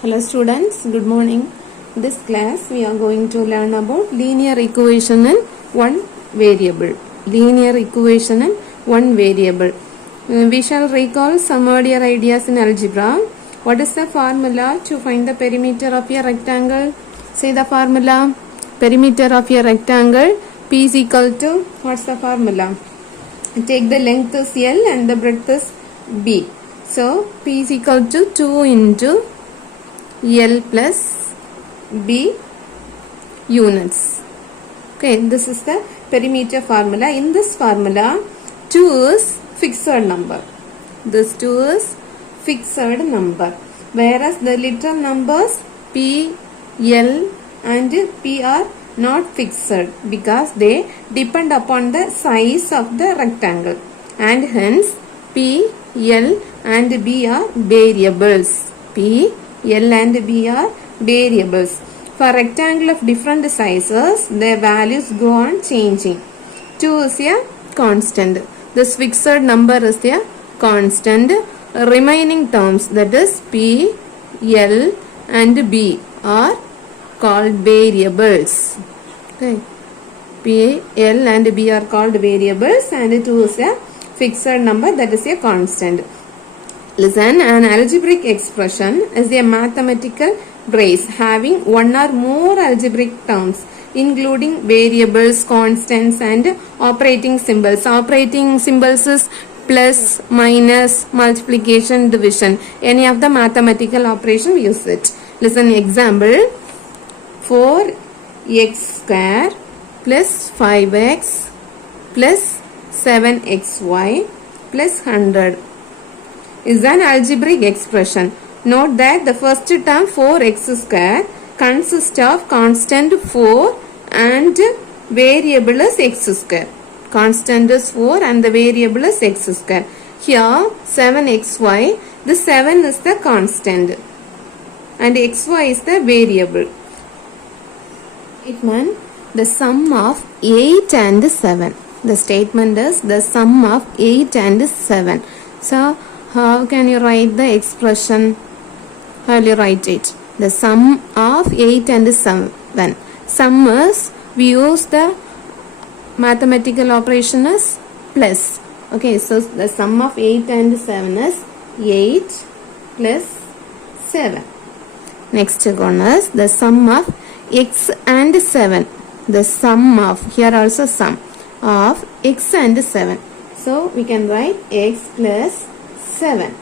Hello students, good morning. This class we are going to learn about linear equation in one variable. Linear equation in one variable. We shall recall some earlier ideas in algebra. What is the formula to find the perimeter of a rectangle? Say the formula. Perimeter of a rectangle P is equal to, what's the formula? Take the length is L and the breadth is B. So P is equal to 2 into L plus B units. Okay, this is the perimeter formula. In this formula, 2 is fixed number. This 2 is fixed number. Whereas the literal numbers P, L and P are not fixed because they depend upon the size of the rectangle. And hence P, L and B are variables. P, L and B are variables. For rectangle of different sizes, their values go on changing. 2 is a constant. This fixed number is a constant. Remaining terms, that is P, L and B are called variables. Okay. P, L and B are called variables and 2 is a fixed number, that is a constant. Listen, an algebraic expression is a mathematical phrase having one or more algebraic terms, including variables, constants and operating symbols. Operating symbols is plus, minus, multiplication, division. Any of the mathematical operation we use it. Listen, example, 4x square plus 5x plus 7xy plus 100 is an algebraic expression. Note that the first term 4x square consists of constant 4 and variable is x square. Constant is 4 and the variable is x square. Here 7xy, the 7 is the constant and xy is the variable. Statement, the sum of 8 and 7. The statement is the sum of 8 and 7. So how can you write the expression? How will you write it? The sum of 8 and 7. Sum is, we use the mathematical operation as plus. Okay, so the sum of 8 and 7 is 8 plus 7. Next one is the sum of x and 7. The sum of, here also sum of x and 7. So we can write x plus 7.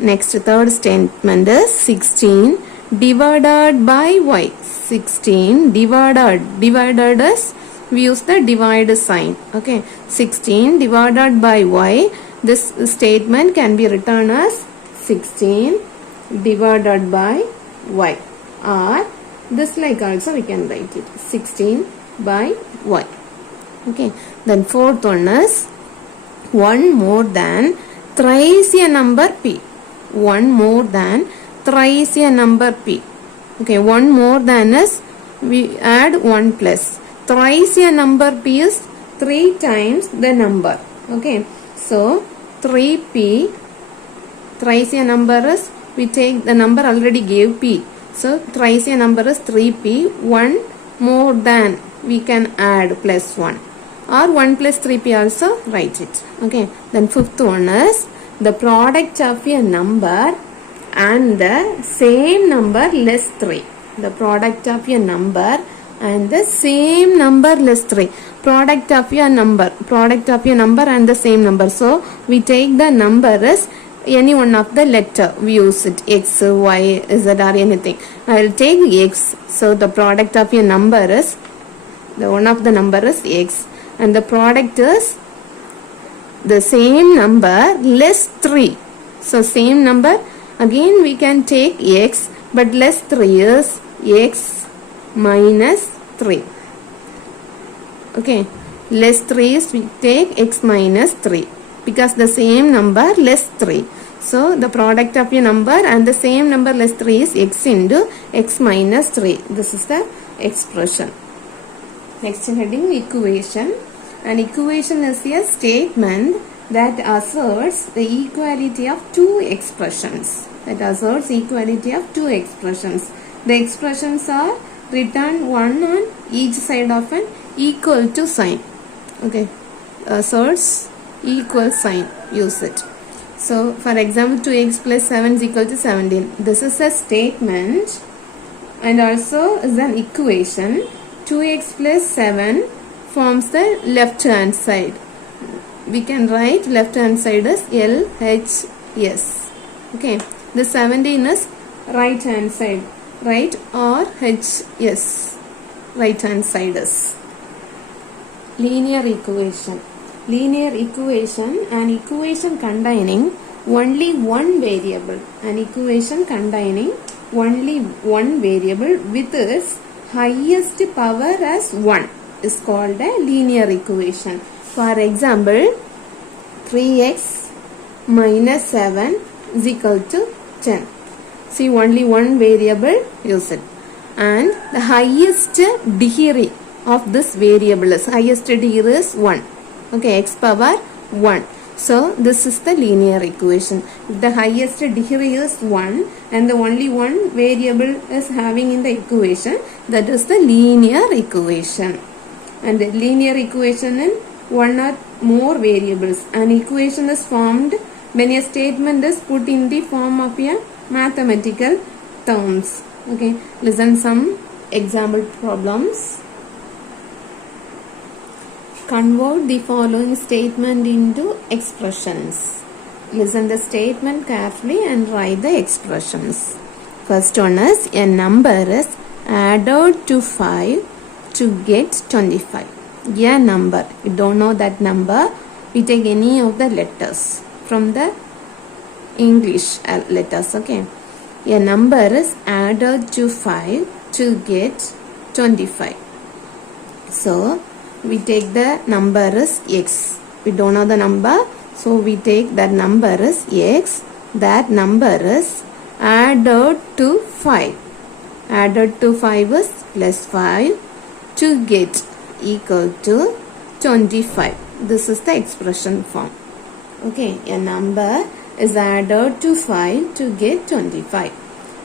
Next, third statement is 16 divided by y. 16 divided is, we use the divide sign. Okay, 16 divided by y. This statement can be written as 16 divided by y, or this like also we can write it 16 by y. Okay, then fourth one is 1 more than thrice a number p. 1 more than thrice a number p. Okay, 1 more than is, we add 1 plus. Thrice a number p is 3 times the number. Okay, so 3p, thrice a number is, we take the number already gave p. So thrice a number is 3p. 1 more than, we can add plus 1. Or 1 plus 3p also write it. Okay, then fifth one is the product of a number and the same number less 3. The product of a number and the same number less 3. Product of a number and the same number. So we take the number as any one of the letter. We use it x, y, z or anything. I will take x. So the product of a number is, the one of the number is x. And the product is the same number less 3. So same number, again we can take x, but less 3 is x minus 3. Okay, less 3 is, we take x minus 3 because the same number less 3. So the product of a number and the same number less 3 is x into x minus 3. This is the expression. Next heading, equation. An equation is a statement that asserts the equality of two expressions. that asserts equality of two expressions. The expressions are written one on each side of an equal to sign. Okay, asserts equal sign, use it. So for example, 2x plus 7 is equal to 17. This is a statement and also is an equation. 2x plus 7 forms the left hand side. We can write left hand side as LHS. Okay, the 17 is right hand side, right, or HS, right hand side is. Linear equation. Linear equation, an equation containing only one variable. An equation containing only one variable with its highest power as 1 is called a linear equation. For example, 3x minus 7 is equal to 10. See, only one variable, use it. And the highest degree of this variable is, highest degree is 1. Okay, x power 1. So, this is the linear equation. If the highest degree is 1 and the only one variable is having in the equation, that is the linear equation. And the linear equation in one or more variables. An equation is formed when a statement is put in the form of a mathematical terms. Okay, listen some example problems. Convert the following statement into expressions. Listen the statement carefully and write the expressions. First one is, a number is added to 5 to get 25. A number, we don't know that number, we take any of the letters from the English letters. Okay, a number is added to 5 to get 25. So we take the number is x. We don't know the number, so we take that number is x. That number is added to 5. Added to 5 is plus 5 to get equal to 25. This is the expression form. Okay, a number is added to 5 to get 25.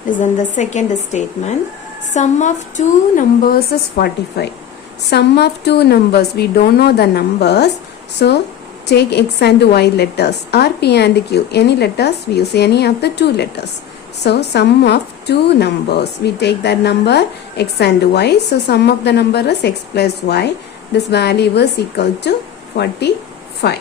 Listen the second statement. Sum of two numbers is 45. Sum of two numbers, we don't know the numbers, so take x and y letters or p and q. Any letters, we use any of the two letters. So sum of two numbers, we take that number x and y. So sum of the number is x plus y. This value is equal to 45.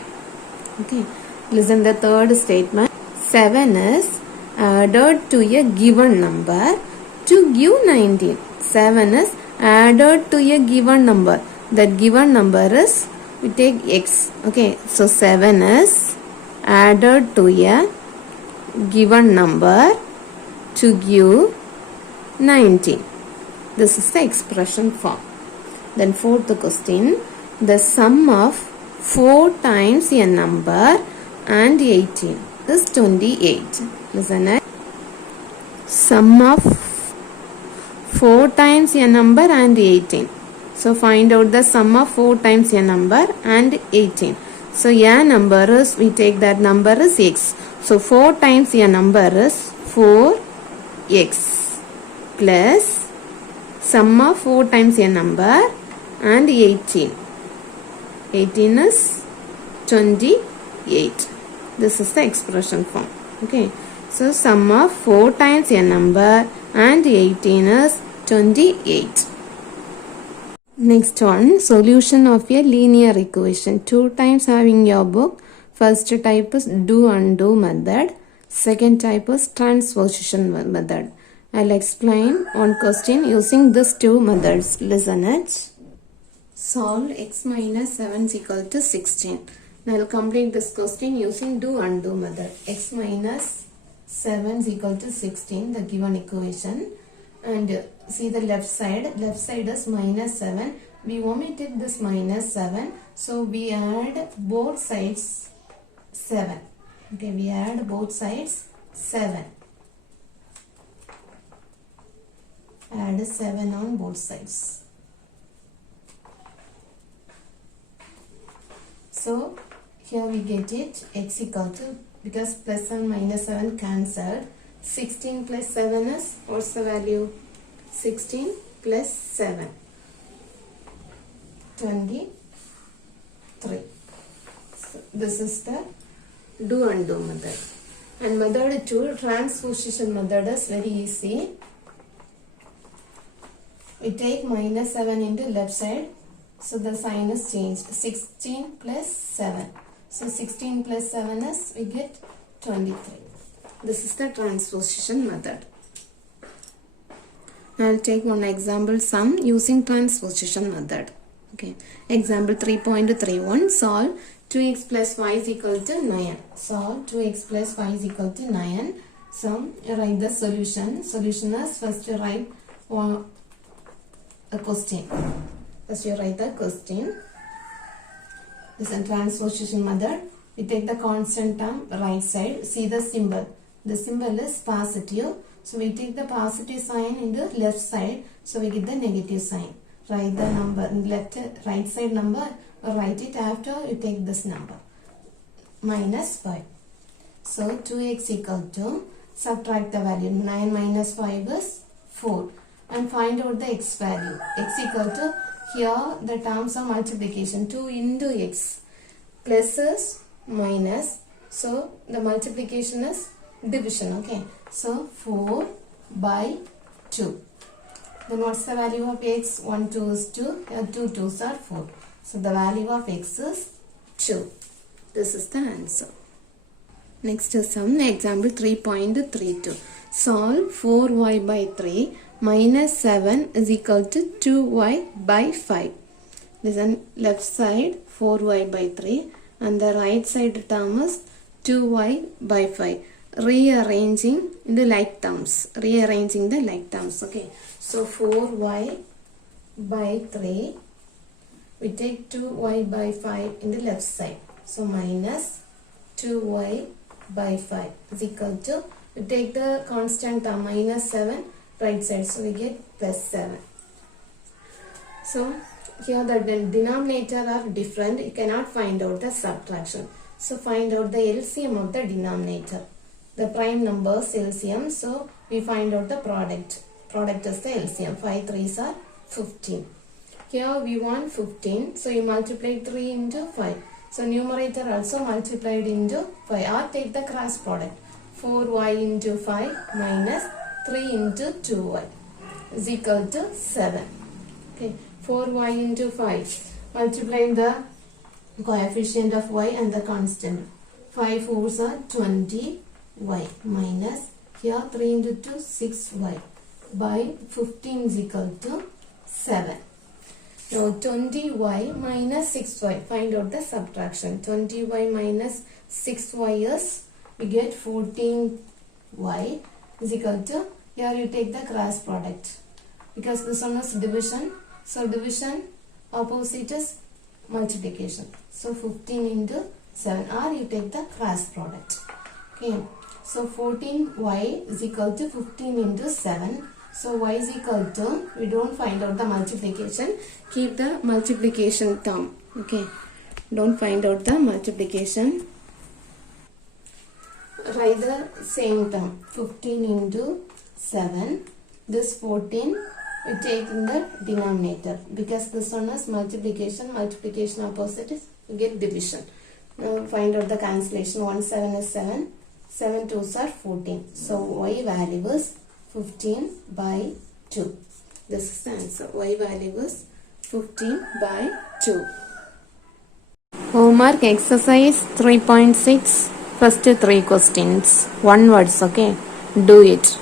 Okay, listen the third statement. 7 is added to a given number to give 19. 7 is added to a given number. That given number is, we take x. Okay, so 7 is added to a given number to give 19. This is the expression form. Then fourth question, the sum of 4 times a number and 18 is 28. Listen it. Sum of 4 times a number and 18. So find out the sum of 4 times a number and 18. So a number is, we take that number is x. So 4 times a number is 4x plus sum of 4 times a number and 18. 18 is 28. This is the expression form. Okay. So sum of 4 times a number and 18 is 28. Next one, solution of a linear equation. 2 times having your book. First type is do-undo method. Second type is transposition method. I'll explain one question using these two methods. Listen it. Solve x minus 7 is equal to 16. Now I'll complete this question using do-undo method. X minus 7 is equal to 16, the given equation. And see the left side is minus 7. We omitted this minus 7. So we add both sides 7. Okay, we add both sides 7. Add 7 on both sides. So here we get it x equal to, because plus and minus 7 cancelled. 16 plus 7 is, what's the value? 16 plus 7. 23. So this is the do undo method. And method 2, transposition method is very easy. We take minus 7 into left side. So the sign is changed. 16 plus 7. So 16 plus 7 is, we get 23. This is the transposition method. I'll take one example sum using transposition method. Okay. Example 3.31. Solve 2x plus y is equal to 9. Solve 2x plus y is equal to 9. So write the solution. Solution is, first you write a question. First you write the question. This is a transposition method. We take the constant term right side. See the symbol. The symbol is positive. So we take the positive sign in the left side. So we get the negative sign. Write the number left right side number, or write it after you take this number. Minus 5. So 2x equal to, subtract the value. 9 minus 5 is 4. And find out the x value. X equal to, here the terms of multiplication. 2 into x. Plus is minus. So the multiplication is division. Okay. So 4 by 2. Then what's the value of x? 1 2 is 2. Here 2 2s are 4. So the value of x is 2. This is the answer. Next is sum. Example 3.32. Solve 4y by 3 minus 7 is equal to 2y by 5. This is on left side 4y by 3 and the right side term is 2y by 5. Rearranging in the like terms. Rearranging the like terms. Okay. So 4y by 3. We take 2y by 5 in the left side. So minus 2y by 5 is equal to, we take the constant term minus 7 right side. So we get plus 7. So here the denominator are different. You cannot find out the subtraction. So find out the LCM of the denominator. The prime numbers LCM. So we find out the product. Product is the LCM. 5 3s are 15. Here we want 15. So you multiply 3 into 5. So numerator also multiplied into 5. Or take the cross product. 4y into 5 minus 3 into 2y is equal to 7. Okay. 4y into 5. Multiplying the coefficient of y and the constant. 5 4s are 20y minus, here 3 into 2 6y by 15 is equal to 7. Now 20y minus 6y. Find out the subtraction. 20y minus 6y is, we get 14y is equal to, here you take the cross product. Because this one is division. So division opposite is multiplication. So 15 into 7, or you take the cross product. Okay. So 14y is equal to 15 into 7. So y is equal to, we don't find out the multiplication. Keep the multiplication term. Okay. Don't find out the multiplication. Write the same term. 15 into 7. This 14 we take in the denominator. Because this one is multiplication. Multiplication opposite is, we get division. Now find out the cancellation. 1 7 is 7. 7 2s are 14. So y value is 15 by 2. This is the answer. Y value is 15 by 2. Homework exercise 3.6. First 3 questions. One words. Okay. Do it.